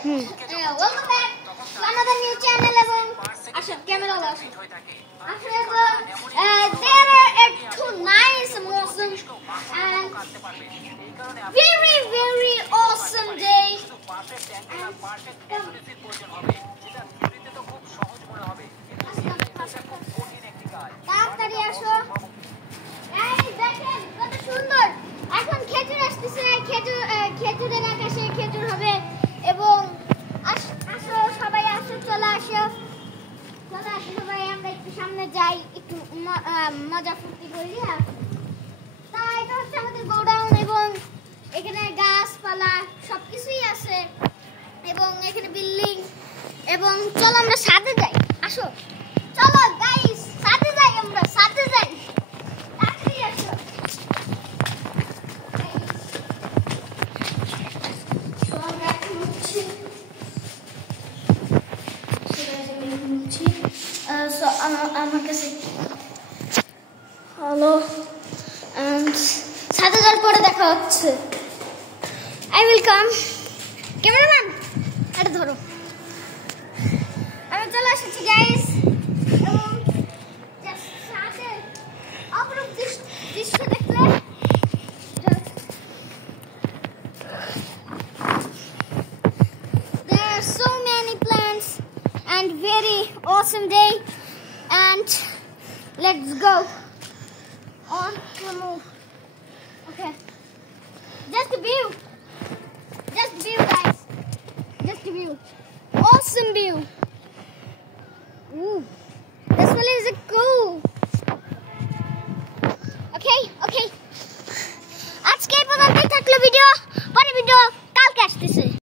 Welcome back to another new channel এবং আসলে camera আসে আসলে there are two nice awesome and very awesome day তাড়াতাড়ি আসো এই দেখেন কত সুন্দর এখন খেজুর আসছে খেজুরের আকাশে খেজুর হবে এবং আসো সবাই আসো চলে আসো সবাই আমরা একটু সামনে যাই একটু মজা ফুর্তি করি তাই এটা হচ্ছে আমাদের গোডাউন এবং এখানে গাছপালা সবকিছুই আছে এবং এখানে বিল্ডিং এবং চলো আমরা ছাদে যাই আসো চলো গাইস ছাদে যাই আমরা ছাদে যাই তাড়াতাড়ি আসো আমার কাছে হ্যালো ছাদে যাওয়ার পরে দেখা হচ্ছে আই উইল কাম ক্যামেরাম্যান এটা ধরো আমি চলে এসেছি গাইস এবং ছাদের অপরূপ দৃশ্য দেখলে there are so many plants and very awesome day and let's go on to move. Okay, just a view guys, just a view, awesome view. Ooh, this one is a cool.